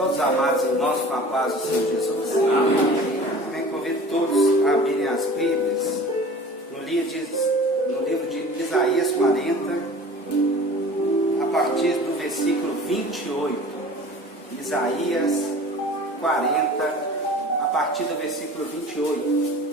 Todos amados irmãos, com a paz do Senhor Jesus. Amém. Convido todos a abrirem as Bíblias no livro de Isaías 40, a partir do versículo 28. Isaías 40, a partir do versículo 28.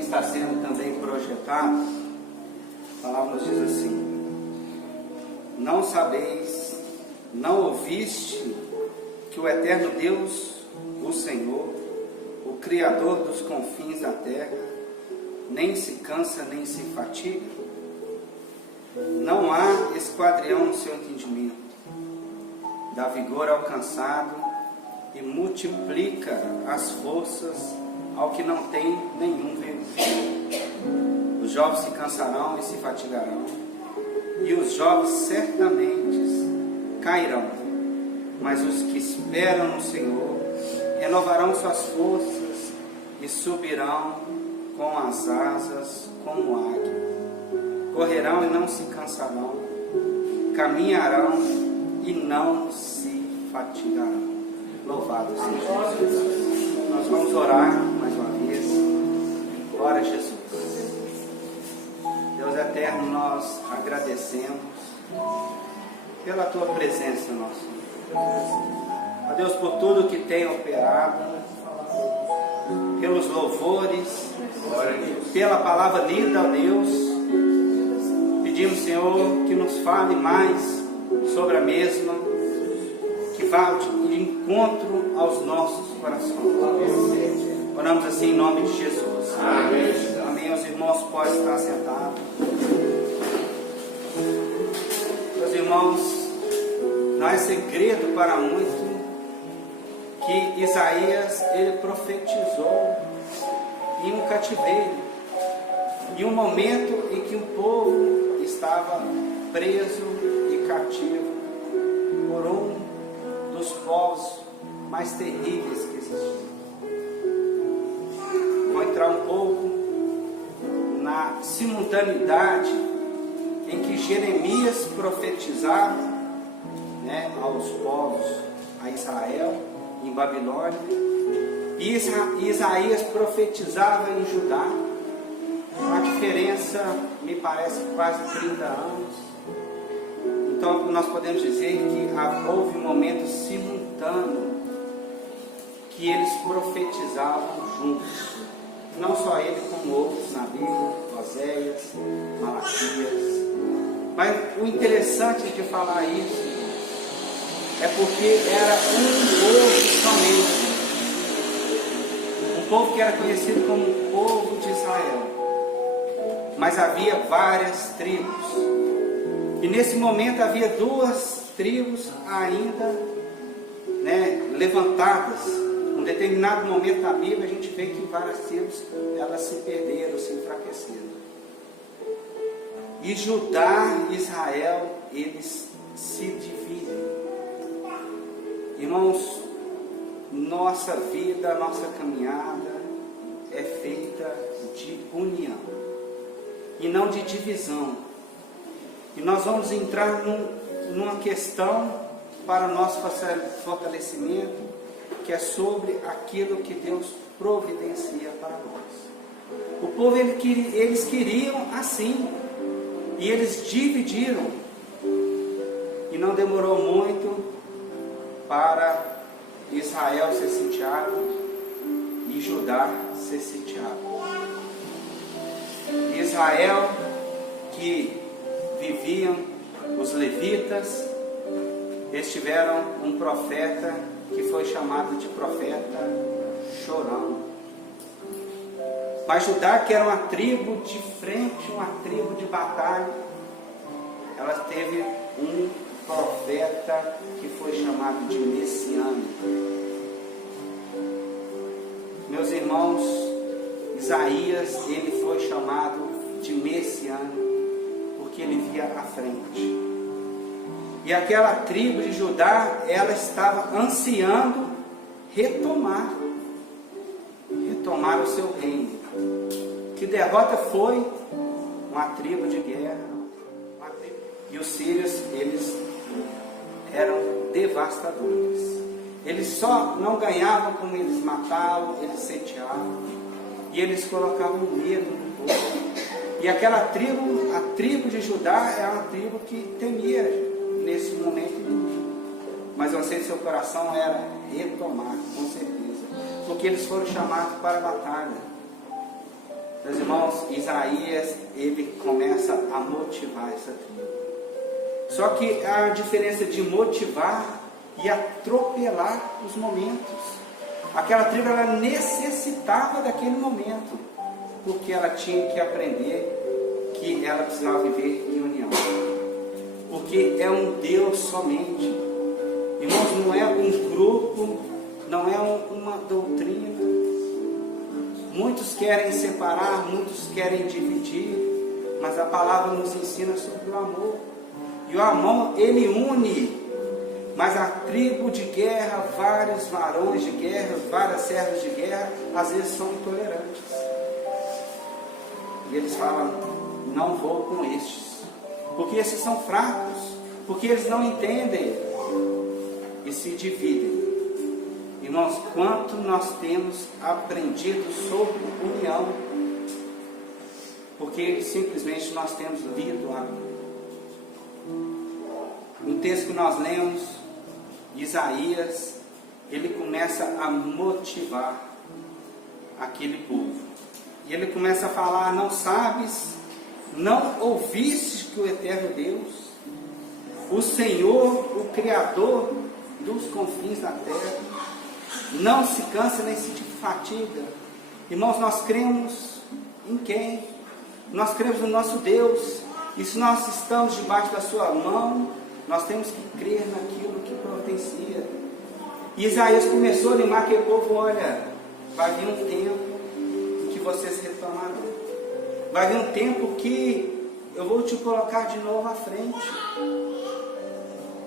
Está sendo também projetado. A palavra nos diz assim: não sabeis, não ouviste que o eterno Deus, o Senhor, o Criador dos confins da terra, nem se cansa nem se fatiga? Não há esquadrião no seu entendimento, dá vigor ao cansado e multiplica as forças ao que não tem nenhum vigor. Os jovens se cansarão e se fatigarão, e os jovens certamente cairão, mas os que esperam no Senhor renovarão suas forças e subirão com as asas como águia. Correrão e não se cansarão, caminharão e não se fatigarão. Louvado seja Jesus. Nós vamos orar mais uma vez. Glória a Jesus. Deus eterno, nós agradecemos pela Tua presença, nosso Deus. Ó Deus, por tudo que tem operado, pelos louvores, pela palavra lida, ó Deus. Pedimos, Senhor, que nos fale mais sobre a mesma, que vá de encontro aos nossos corações. Oramos assim em nome de Jesus. Amém. Amém. Os irmãos podem estar sentados. Meus irmãos, não é segredo para muito que Isaías, ele profetizou em um cativeiro, em um momento em que o povo estava preso e cativo por um dos povos mais terríveis que existiam. Vou entrar um pouco na simultaneidade em que Jeremias profetizava, aos povos, a Israel, em Babilônia, e Isaías profetizava em Judá. Uma diferença, me parece, quase 30 anos. Então nós podemos dizer que houve um momento simultâneo que eles profetizavam juntos. Não só ele, como outros na Bíblia, Oséias, Malaquias. Mas o interessante de falar isso é porque era um povo somente. Um povo que era conhecido como o povo de Israel. Mas havia várias tribos. E nesse momento havia duas tribos ainda levantadas. Em um determinado momento da Bíblia a gente vê que várias tribos elas se perderam, se enfraqueceram. E Judá e Israel, eles se dividem. Irmãos, nossa vida, nossa caminhada é feita de união e não de divisão. E nós vamos entrar numa questão para o nosso fortalecimento, que é sobre aquilo que Deus providencia para nós. O povo, eles queriam assim, e eles dividiram, e não demorou muito para Israel ser sitiado e Judá ser sitiado. Israel, que viviam os levitas, eles tiveram um profeta que foi chamado de profeta chorão. Mas Judá, que era uma tribo de frente, uma tribo de batalha, ela teve um profeta que foi chamado de messiânico. Meus irmãos, Isaías, ele foi chamado de messiânico porque ele via à frente. E aquela tribo de Judá, ela estava ansiando retomar o seu reino. Que derrota foi? Uma tribo de guerra. E os sírios, eles eram devastadores. Eles só não ganhavam como eles matavam, eles sitiavam. E eles colocavam medo no povo. E aquela tribo, a tribo de Judá, é uma tribo que temia nesse momento. Mas o anseio do seu coração era retomar, com certeza. Porque eles foram chamados para a batalha. Meus irmãos, Isaías, ele começa a motivar essa tribo. Só que há a diferença de motivar e atropelar os momentos. Aquela tribo, ela necessitava daquele momento, porque ela tinha que aprender que ela precisava viver em união. Porque é um Deus somente. Irmãos, não é um grupo, não é uma doutrina. Muitos querem separar, muitos querem dividir, mas a palavra nos ensina sobre o amor. E o amor, ele une. Mas a tribo de guerra, vários varões de guerra, várias servas de guerra, às vezes são intolerantes. E eles falam, não vou com estes, porque esses são fracos, porque eles não entendem e se dividem. Irmãos, quanto nós temos aprendido sobre união, porque simplesmente nós temos lido a Bíblia. No texto que nós lemos, Isaías, ele começa a motivar aquele povo. E ele começa a falar, não sabes, não ouviste que o eterno Deus, o Senhor, o Criador dos confins da terra, não se cansa nem se fatiga. Irmãos, nós cremos em quem? Nós cremos no nosso Deus. E se nós estamos debaixo da sua mão, nós temos que crer naquilo que providencia. E Isaías começou a animar aquele povo, olha, vai vir um tempo em que vocês retornarão. Vai vir um tempo que eu vou te colocar de novo à frente.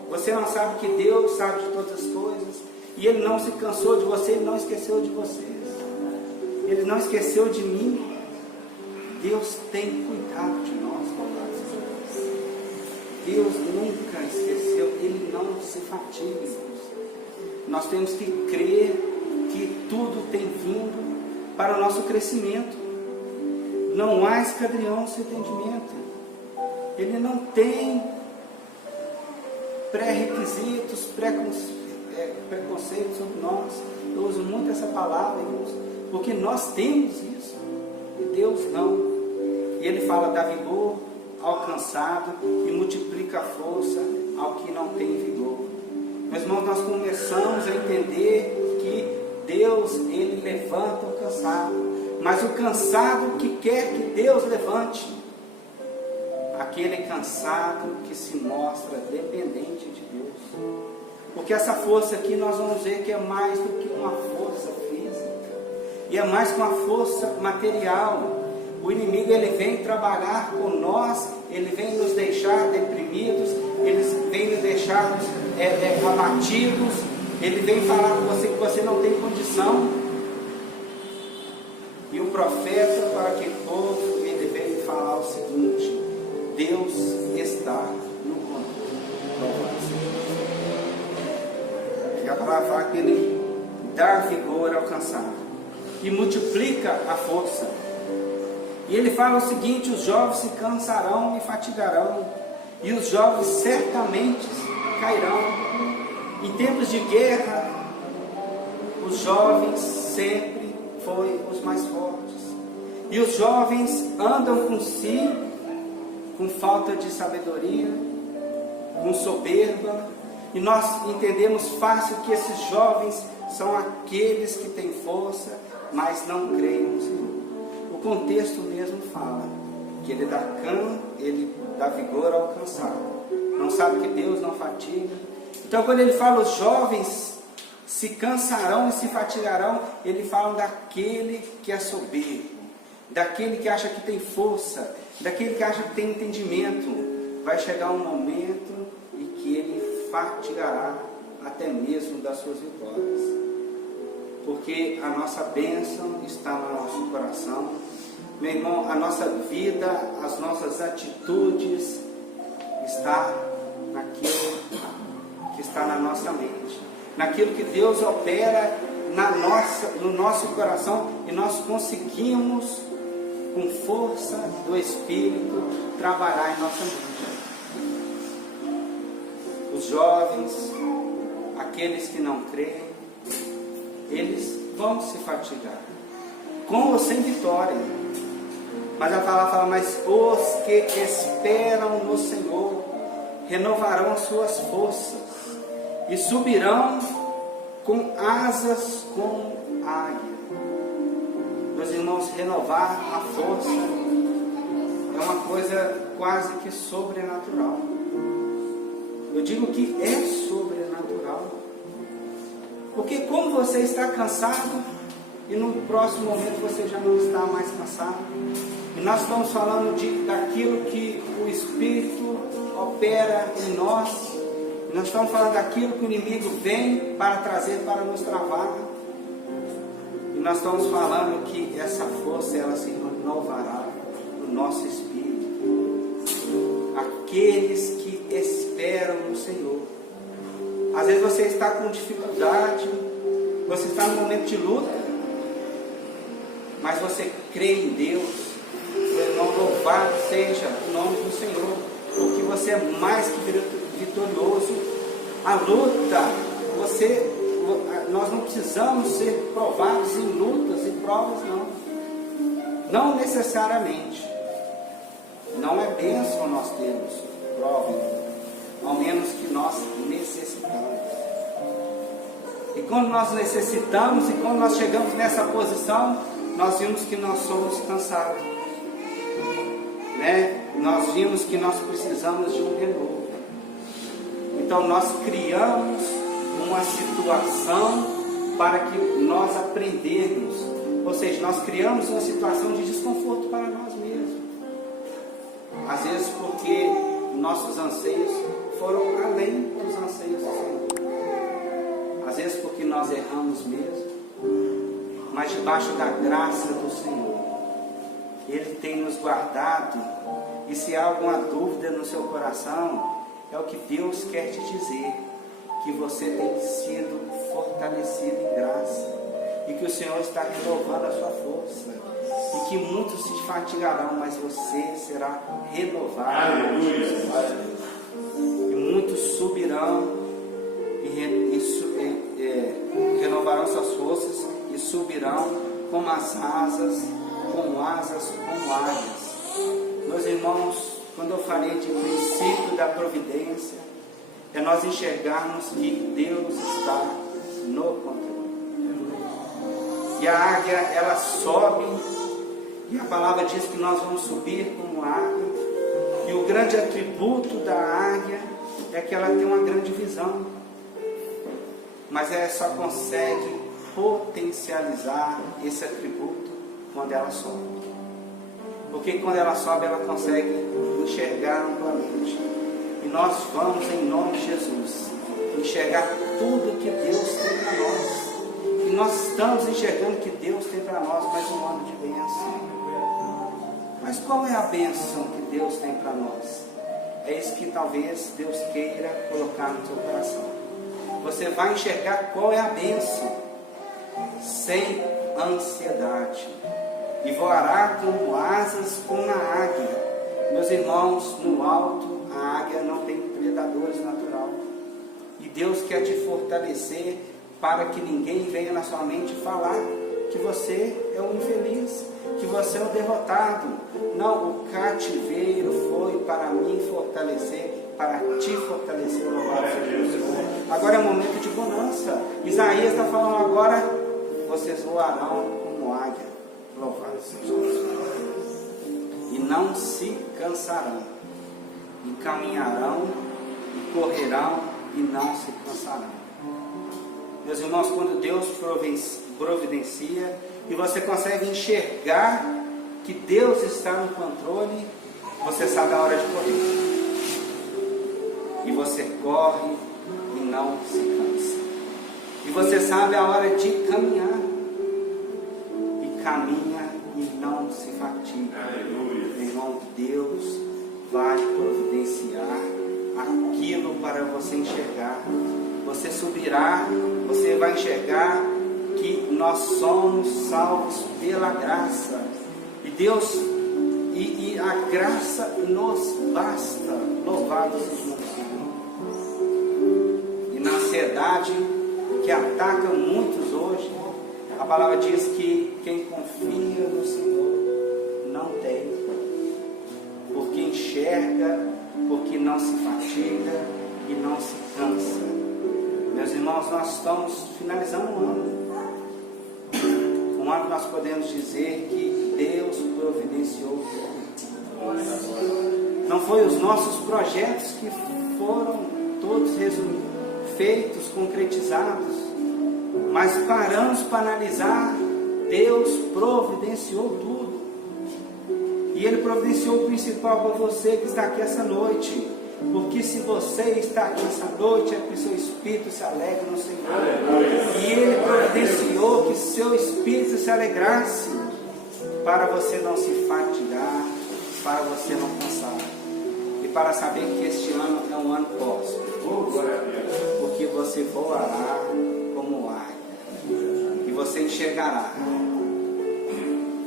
Você não sabe que Deus sabe de todas as coisas. E Ele não se cansou de você, Ele não esqueceu de vocês. Ele não esqueceu de mim. Deus tem cuidado de nós, Deus nunca esqueceu, Ele não se fatiga. Nós temos que crer que tudo tem vindo para o nosso crescimento. Não há esquadrião sem entendimento. Ele não tem pré-requisitos, preconceitos sobre nós. Eu uso muito essa palavra, irmãos, porque nós temos isso, e Deus não. E Ele fala, dá vigor ao cansado e multiplica a força ao que não tem vigor. Meus irmãos, nós começamos a entender que Deus, Ele levanta o cansado, mas o cansado que quer que Deus levante, aquele cansado que se mostra dependente de Deus. Porque essa força aqui nós vamos ver que é mais do que uma força física, e é mais que uma força material. O inimigo, ele vem trabalhar com nós, ele vem nos deixar deprimidos, ele vem nos deixar abatidos, ele vem falar com você que você não tem condição. E o profeta para aquele povo, ele veio falar o seguinte: Deus está no controle. E a palavra fala que Ele dá vigor ao cansado e multiplica a força. E Ele fala o seguinte: os jovens se cansarão e fatigarão, e os jovens certamente cairão. Em tempos de guerra, os jovens sempre foram os mais fortes. E os jovens andam com si, com falta de sabedoria, com soberba. E nós entendemos fácil que esses jovens são aqueles que têm força, mas não creem no Senhor. O contexto mesmo fala que Ele dá vigor ao cansado. Não sabe que Deus não fatiga. Então, quando Ele fala os jovens se cansarão e se fatigarão, Ele fala daquele que é soberbo, daquele que acha que tem força, daquele que acha que tem entendimento. Vai chegar um momento em que Ele fartigará até mesmo das suas vitórias. Porque a nossa bênção está no nosso coração. Meu irmão, a nossa vida, as nossas atitudes está naquilo que está na nossa mente, naquilo que Deus opera no nosso coração, e nós conseguimos, com força do Espírito, trabalhar em nossa mente. Os jovens, aqueles que não creem, eles vão se fatigar, com ou sem vitória. Mas a palavra fala, mas os que esperam no Senhor renovarão as suas forças e subirão com asas como águia. Meus irmãos, renovar a força é uma coisa quase que sobrenatural. Eu digo que é sobrenatural. Porque como você está cansado e no próximo momento você já não está mais cansado. E nós estamos falando daquilo que o Espírito opera em nós. E nós estamos falando daquilo que o inimigo vem para trazer para nos travar. E nós estamos falando que essa força, ela se renovará no nosso espírito. Aqueles que esperam no Senhor. Às vezes você está com dificuldade, você está num momento de luta, mas você crê em Deus. Meu irmão, louvado seja o nome do Senhor, porque você é mais que vitorioso. A luta, nós não precisamos ser provados em lutas e provas, não necessariamente. Não é bênção nós termos prova, ao menos que nós necessitamos. E quando nós necessitamos, e quando nós chegamos nessa posição, nós vimos que nós somos cansados, né? Nós vimos que nós precisamos de um renovo. Então nós criamos uma situação para que nós aprendermos, ou seja, nós criamos uma situação de desconforto para nós mesmos. Às vezes porque nossos anseios foram além dos anseios do Senhor. Às vezes porque nós erramos mesmo. Mas debaixo da graça do Senhor, Ele tem nos guardado. E se há alguma dúvida no seu coração, é o que Deus quer te dizer, que você tem sido fortalecido em graça, e que o Senhor está renovando a sua força, e que muitos se fatigarão, mas você será renovado. E muitos subirão renovarão suas forças e subirão como as asas, como águias. Meus irmãos, quando eu falei de princípio da providência, é nós enxergarmos que Deus está no controle. E a águia, ela sobe, e a palavra diz que nós vamos subir como águia. E o grande atributo da águia é que ela tem uma grande visão. Mas ela só consegue potencializar esse atributo quando ela sobe. Porque quando ela sobe, ela consegue enxergar amplamente. E nós vamos, em nome de Jesus, enxergar tudo que Deus tem para nós. E nós estamos enxergando que Deus tem para nós mais um ano de bênção. Mas qual é a bênção que Deus tem para nós? É isso que talvez Deus queira colocar no seu coração. Você vai enxergar qual é a bênção, sem ansiedade, e voará como asas como a águia. Meus irmãos, no alto a águia não tem predadores natural, e Deus quer te fortalecer para que ninguém venha na sua mente falar que você é um infeliz, que você é um derrotado. Não, o cativeiro foi para me fortalecer, para te fortalecer. Agora é um momento de bonança. Isaías está falando agora, vocês voarão como águia. Louvado seja Deus. E não se cansarão, e caminharão, e correrão, e não se cansarão. Meus irmãos, quando Deus providencia, e você consegue enxergar que Deus está no controle, você sabe a hora de correr. E você corre e não se cansa. E você sabe a hora de caminhar. E caminha e não se fatiga. Meu irmão, Deus vai providenciar aquilo para você enxergar. Você subirá, você vai enxergar que nós somos salvos pela graça. E Deus, e a graça nos basta. Louvado seja o Senhor. E na ansiedade que ataca muitos hoje, a palavra diz que quem confia no Senhor não tem, porque enxerga, porque não se fatiga e não se cansa. Meus irmãos, nós estamos finalizando um ano. Um ano que nós podemos dizer que Deus providenciou. Não foi os nossos projetos que foram todos feitos, concretizados, mas paramos para analisar. Deus providenciou tudo. E Ele providenciou o principal para você que está aqui essa noite. Porque se você está aqui essa noite, é que seu espírito se alegra no Senhor. E Ele providenciou que seu espírito se alegrasse, para você não se fatigar, para você não cansar. E para saber que este ano é um ano próspero. Porque você voará como águia. E você enxergará.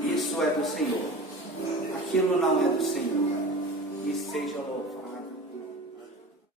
Isso é do Senhor. Aquilo não é do Senhor. E seja louvado.